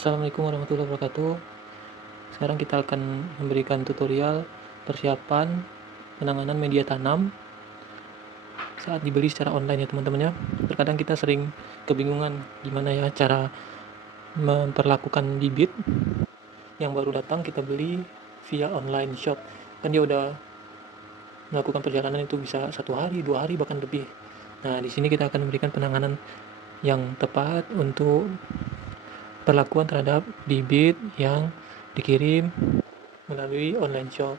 Assalamualaikum warahmatullahi wabarakatuh. Sekarang kita akan memberikan tutorial persiapan penanganan media tanam saat dibeli secara online ya teman-teman ya. Terkadang kita sering kebingungan gimana ya cara memperlakukan bibit yang baru datang kita beli via online shop. Kan dia udah melakukan perjalanan itu bisa 1 hari, 2 hari bahkan lebih. Nah, di sini kita akan memberikan penanganan yang tepat untuk perlakuan terhadap bibit yang dikirim melalui online shop.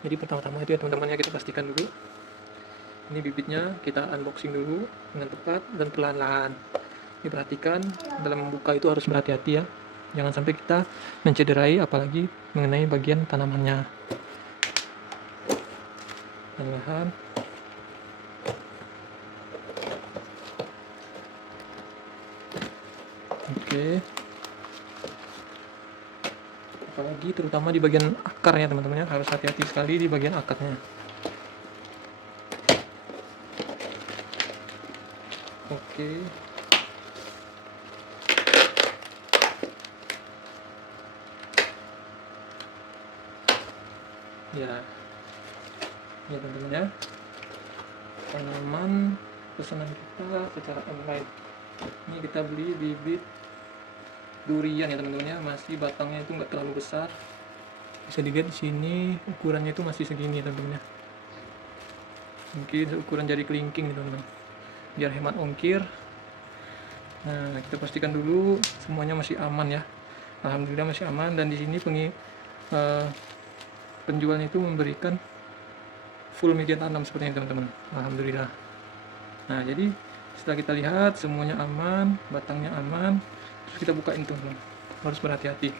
Jadi pertama-tama itu ya teman-teman ya, kita pastikan dulu ini bibitnya, kita unboxing dulu dengan tepat dan pelan-pelan. Diperhatikan dalam membuka itu harus berhati-hati ya, jangan sampai kita mencederai apalagi mengenai bagian tanamannya. Pelan-pelan. Oke, apalagi terutama di bagian akarnya teman-teman ya, harus hati-hati sekali di bagian akarnya. Oke, ya teman-teman ya, tanaman pesanan kita secara online. Ini kita beli bibit durian ya teman-teman ya, masih batangnya itu nggak terlalu besar. Bisa dilihat di sini ukurannya itu masih segini teman-teman ya, mungkin ukuran jari kelingking nih teman-teman, biar hemat ongkir. Nah, kita pastikan dulu semuanya masih aman ya. Alhamdulillah masih aman, dan di sini penjualnya itu memberikan full media tanam seperti ini teman-teman. Alhamdulillah. Nah, jadi setelah kita lihat semuanya aman, batangnya aman, terus kita bukain teman-teman. Harus berhati-hati,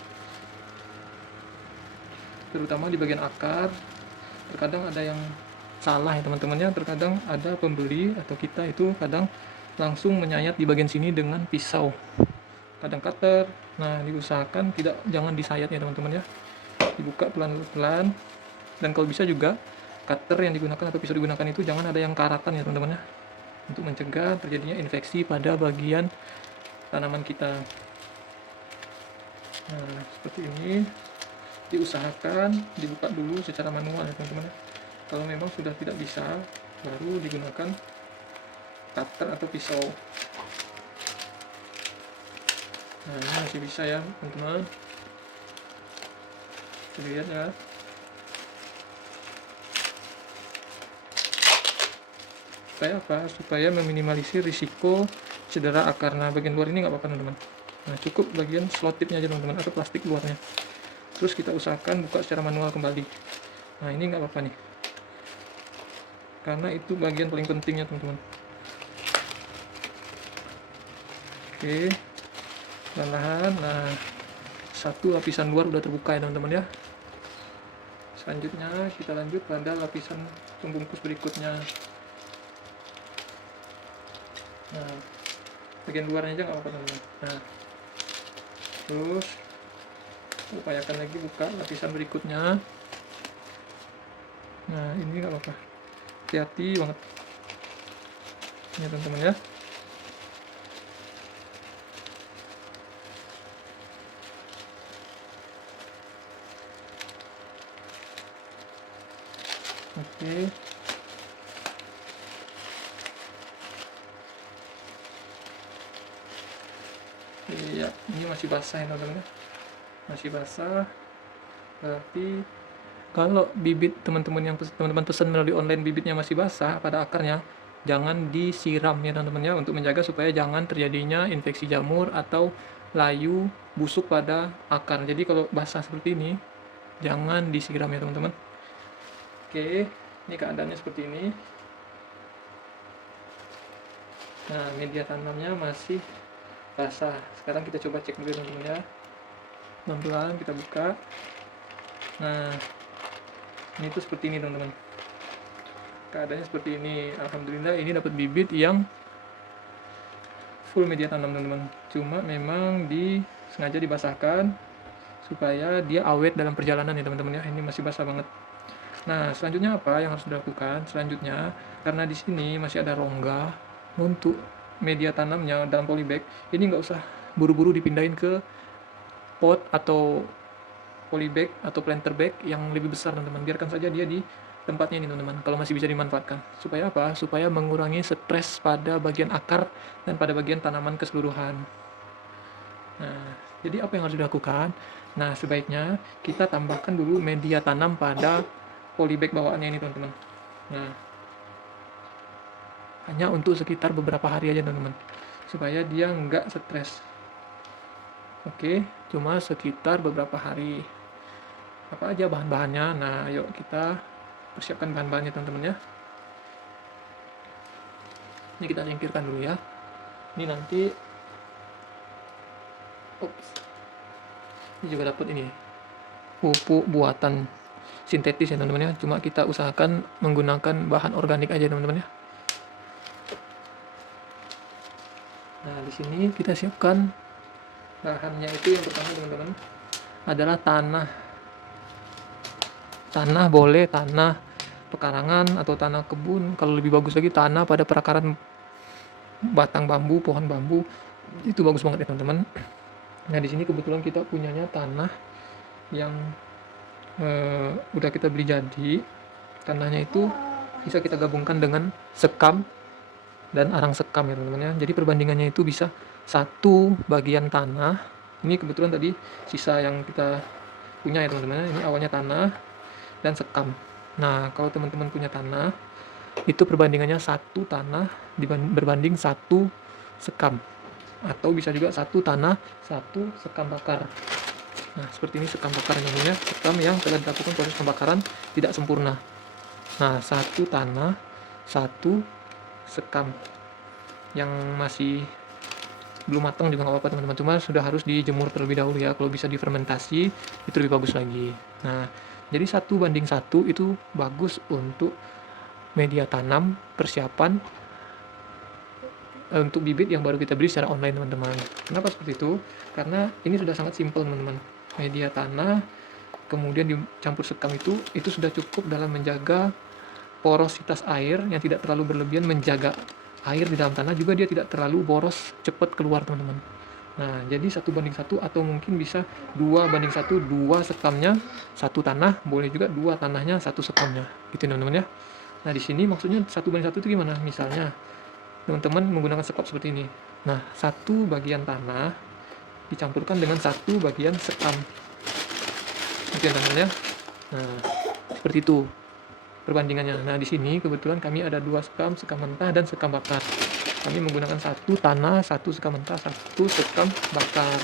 terutama di bagian akar. Terkadang ada yang salah ya teman-temannya, terkadang ada pembeli atau kita itu kadang langsung menyayat di bagian sini dengan pisau, kadang cutter. Nah, diusahakan jangan disayat ya teman-teman ya, dibuka pelan-pelan. Dan kalau bisa juga cutter yang digunakan atau pisau digunakan itu jangan ada yang karatan ya teman-teman ya, untuk mencegah terjadinya infeksi pada bagian tanaman kita. Nah, seperti ini. Diusahakan dibuka dulu secara manual ya teman-teman ya. Kalau memang sudah tidak bisa, baru digunakan cutter atau pisau. Nah, ini masih bisa ya teman-teman, lihat ya. Supaya apa? Supaya meminimalisir risiko cedera akar. Nah, bagian luar ini nggak apa-apa teman-teman. Nah, cukup bagian slot tipnya aja teman-teman, atau plastik luarnya. Terus kita usahakan buka secara manual kembali. Nah, ini nggak apa-apa nih, karena itu bagian paling pentingnya teman-teman. Oke, perlahan. Nah, satu lapisan luar udah terbuka ya teman-teman ya. Selanjutnya kita lanjut pada lapisan pembungkus berikutnya. Nah, bagian luarnya aja nggak apa-apa teman-teman. Nah, terus upayakan lagi buka lapisan berikutnya. Nah, ini nggak apa-apa, hati-hati banget ya teman-teman ya. Oke, iya, ini masih basah ya teman-teman ya, masih basah. Berarti kalau bibit teman-teman teman-teman pesan melalui online, bibitnya masih basah pada akarnya, jangan disiram ya teman-teman ya, untuk menjaga supaya jangan terjadinya infeksi jamur atau layu busuk pada akar. Jadi kalau basah seperti ini jangan disiram ya teman-teman. Oke, ini keadaannya seperti ini. Nah, media tanamnya masih basah. Sekarang kita coba cek dulu teman-teman ya. Pelan-pelan kita buka. Nah, ini tuh seperti ini teman-teman, keadaannya seperti ini. Alhamdulillah ini dapat bibit yang full media tanam teman-teman, cuma memang sengaja dibasahkan supaya dia awet dalam perjalanan ya teman-teman ya. Ini masih basah banget. Nah, selanjutnya apa yang harus dilakukan? Selanjutnya, karena di sini masih ada rongga untuk media tanamnya dalam polybag, ini nggak usah buru-buru dipindahin ke pot atau polybag atau planter bag yang lebih besar teman-teman. Biarkan saja dia di tempatnya ini teman-teman, kalau masih bisa dimanfaatkan. Supaya apa? Supaya mengurangi stres pada bagian akar dan pada bagian tanaman keseluruhan. Nah, jadi apa yang harus dilakukan? Nah, sebaiknya kita tambahkan dulu media tanam pada polybag bawaannya ini teman-teman. Nah, hanya untuk sekitar beberapa hari aja teman-teman, supaya dia nggak stres. Oke, cuma sekitar beberapa hari. Apa aja bahan-bahannya? Nah, yuk kita persiapkan bahan-bahannya teman-teman ya. Ini kita singkirkan dulu ya. Ini nanti ini juga dapat ini pupuk buatan sintetis ya teman-teman ya. Cuma kita usahakan menggunakan bahan organik aja teman-teman ya. Nah, di sini kita siapkan bahannya itu. Yang pertama teman-teman adalah tanah. Tanah boleh tanah pekarangan atau tanah kebun. Kalau lebih bagus lagi tanah pada perakaran batang bambu, pohon bambu. Itu bagus banget ya teman-teman. Nah, di sini kebetulan kita punyanya tanah yang udah kita beli jadi. Tanahnya itu bisa kita gabungkan dengan sekam dan arang sekam ya teman-teman ya. Jadi perbandingannya itu bisa 1 bagian tanah. Ini kebetulan tadi sisa yang kita punya ya teman-teman. Ini awalnya tanah dan sekam. Nah, kalau teman-teman punya tanah, itu perbandingannya 1 tanah berbanding 1 sekam. Atau bisa juga 1 tanah, 1 sekam bakar. Nah, seperti ini sekam bakar namanya, sekam yang telah dilakukan proses pembakaran tidak sempurna. Nah, 1 tanah, 1 sekam. Yang masih belum matang juga nggak apa-apa teman-teman, cuma sudah harus dijemur terlebih dahulu ya. Kalau bisa difermentasi itu lebih bagus lagi. Nah, jadi 1:1 itu bagus untuk media tanam persiapan untuk bibit yang baru kita beli secara online teman-teman. Kenapa seperti itu? Karena ini sudah sangat simpel teman-teman. Media tanah kemudian dicampur sekam itu sudah cukup dalam menjaga porositas air yang tidak terlalu berlebihan, menjaga air di dalam tanah juga dia tidak terlalu boros, cepat keluar teman-teman. Nah, jadi 1:1 atau mungkin bisa 2:1, 2 sekamnya 1 tanah, boleh juga 2 tanahnya 1 sekamnya, gitu teman-teman ya. Nah, di sini maksudnya 1:1 itu gimana? Misalnya teman-teman menggunakan sekop seperti ini. Nah, 1 bagian tanah dicampurkan dengan 1 bagian sekam, gitu ya teman-teman ya. Nah, seperti itu perbandingannya. Nah, di sini kebetulan kami ada 2 sekam, sekam mentah dan sekam bakar. Kami menggunakan 1 tanah, 1 sekam mentah, 1 sekam bakar.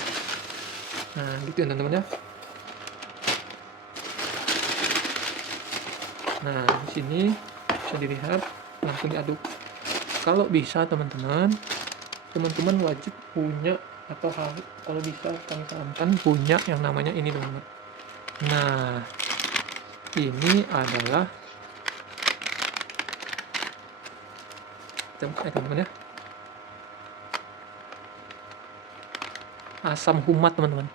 Nah, gitu ya teman-teman ya. Nah, di sini bisa dilihat langsung diaduk. Kalau bisa teman-teman wajib punya atau kalau bisa kami sarankan punya yang namanya ini teman-teman. Nah, ini adalah teman-teman ya, asam humat teman-teman.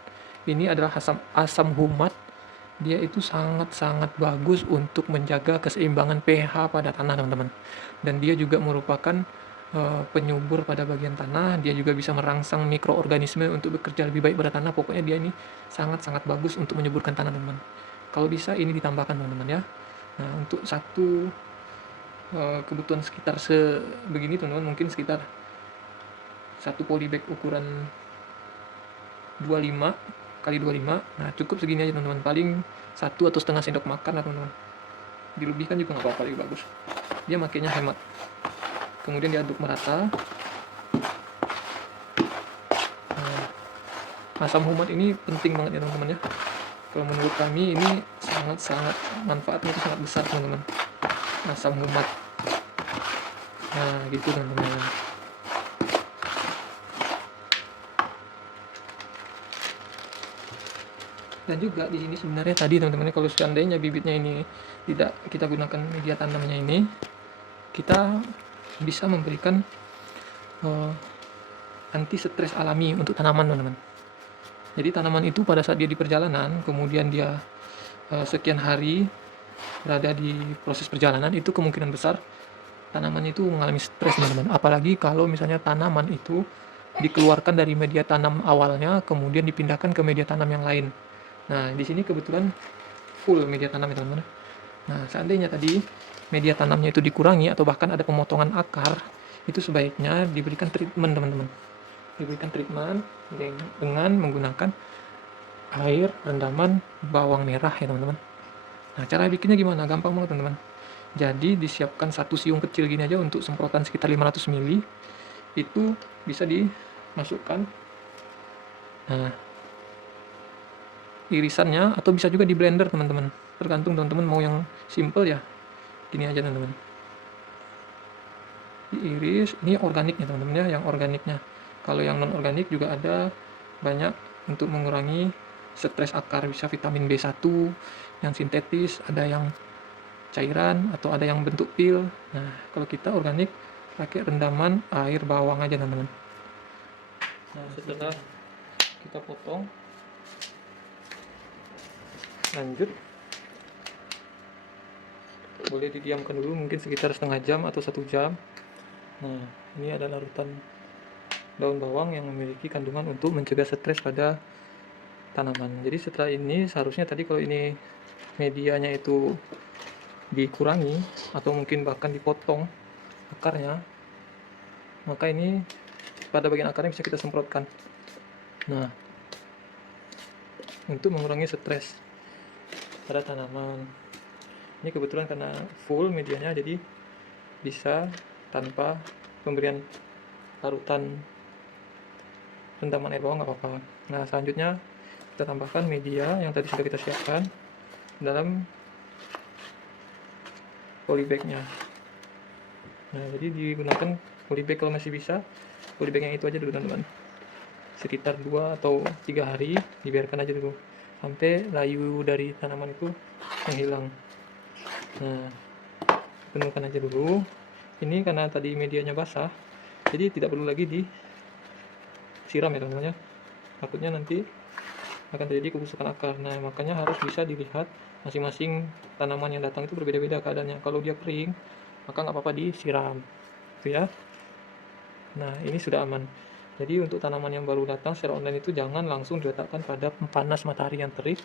Ini adalah asam humat. Dia itu sangat-sangat bagus untuk menjaga keseimbangan pH pada tanah teman-teman. Dan dia juga merupakan penyubur pada bagian tanah. Dia juga bisa merangsang mikroorganisme untuk bekerja lebih baik pada tanah. Pokoknya dia ini sangat-sangat bagus untuk menyuburkan tanah teman-teman. Kalau bisa ini ditambahkan teman-teman ya. Nah, untuk satu kebutuhan sekitar sebegini teman-teman, mungkin sekitar 1 polybag ukuran 25 kali 25. Nah, cukup segini aja teman-teman, paling 1 atau setengah sendok makan lah teman-teman. Dilebihkan juga nggak apa-apa, lebih bagus, dia makainya hemat. Kemudian diaduk merata. Nah, asam humat ini penting banget ya teman-teman ya. Kalau menurut kami ini sangat-sangat manfaatnya itu sangat besar teman-teman, asam humat. Nah, gitu teman-teman. Dan juga di sini sebenarnya tadi teman-teman, kalau seandainya bibitnya ini tidak kita gunakan media tanamnya ini, kita bisa memberikan anti stres alami untuk tanaman teman-teman. Jadi tanaman itu pada saat dia di perjalanan, kemudian dia sekian hari berada di proses perjalanan, itu kemungkinan besar tanaman itu mengalami stres teman-teman. Apalagi kalau misalnya tanaman itu dikeluarkan dari media tanam awalnya, kemudian dipindahkan ke media tanam yang lain. Nah, di sini kebetulan full media tanam ya teman-teman. Nah, seandainya tadi media tanamnya itu dikurangi atau bahkan ada pemotongan akar, itu sebaiknya diberikan treatment teman-teman. Diberikan treatment dengan menggunakan air rendaman bawang merah ya teman-teman. Nah, cara bikinnya gimana? Gampang banget teman-teman. Jadi disiapkan satu siung kecil gini aja untuk semprotan sekitar 500 ml. Itu bisa dimasukkan. Nah, irisannya atau bisa juga di blender teman-teman. Tergantung teman-teman mau yang simple ya. Gini aja teman-teman. Diiris, ini organiknya teman-teman ya, yang organiknya. Kalau yang non organik juga ada banyak untuk mengurangi stres akar, bisa vitamin B1 yang sintetis, ada yang cairan atau ada yang bentuk pil. Nah, kalau kita organik pakai rendaman air bawang aja teman-teman. Nah, setelah kita potong, lanjut boleh didiamkan dulu mungkin sekitar setengah jam atau 1 jam. Nah, ini ada larutan daun bawang yang memiliki kandungan untuk mencegah stres pada tanaman. Jadi setelah ini seharusnya tadi kalau ini medianya itu dikurangi atau mungkin bahkan dipotong akarnya, maka ini pada bagian akarnya bisa kita semprotkan. Nah, untuk mengurangi stres pada tanaman. Ini kebetulan karena full medianya, jadi bisa tanpa pemberian larutan rendaman air bawang nggak apa-apa. Nah, selanjutnya kita tambahkan media yang tadi sudah kita siapkan dalam polybagnya. Nah, jadi digunakan polybag kalau masih bisa. Polybag yang itu aja dulu teman-teman. Sekitar 2 atau 3 hari dibiarkan aja dulu sampai layu dari tanaman itu menghilang. Nah, penuhkan aja dulu. Ini karena tadi medianya basah, jadi tidak perlu lagi disiram ya teman-teman ya. Takutnya nanti akan terjadi kebusukan akar. Nah, makanya harus bisa dilihat masing-masing tanaman yang datang itu berbeda-beda keadaannya. Kalau dia kering, maka nggak apa-apa disiram, gitu ya. Nah, ini sudah aman. Jadi untuk tanaman yang baru datang secara online itu jangan langsung diletakkan pada panas matahari yang terik.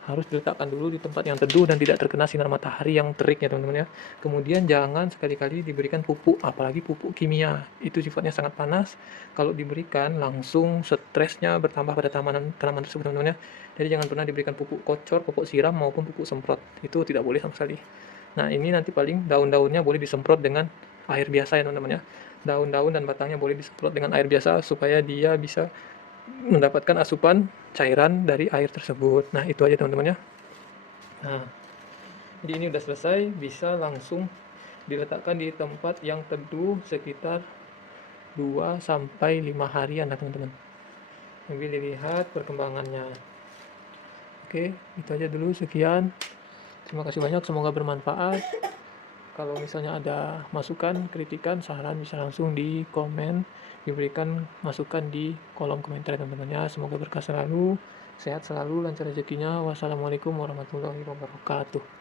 Harus diletakkan dulu di tempat yang teduh dan tidak terkena sinar matahari yang terik ya teman-teman ya. Kemudian jangan sekali-kali diberikan pupuk, apalagi pupuk kimia. Itu sifatnya sangat panas. Kalau diberikan langsung stresnya bertambah pada tanaman tersebut teman-teman ya. Jadi jangan pernah diberikan pupuk kocor, pupuk siram maupun pupuk semprot. Itu tidak boleh sama sekali. Nah, ini nanti paling daun-daunnya boleh disemprot dengan air biasa ya teman-teman ya. Daun-daun dan batangnya boleh disemprot dengan air biasa supaya dia bisa mendapatkan asupan cairan dari air tersebut. Nah, itu aja teman-teman ya. Nah, jadi ini udah selesai, bisa langsung diletakkan di tempat yang teduh sekitar 2 sampai 5 harian ya teman-teman. Sambil dilihat perkembangannya. Oke, itu aja dulu, sekian. Terima kasih banyak, semoga bermanfaat. Kalau misalnya ada masukan, kritikan, saran bisa langsung di komen, diberikan masukan di kolom komentar teman-teman ya. Semoga berkah selalu, sehat selalu, lancar rezekinya. Wassalamualaikum warahmatullahi wabarakatuh.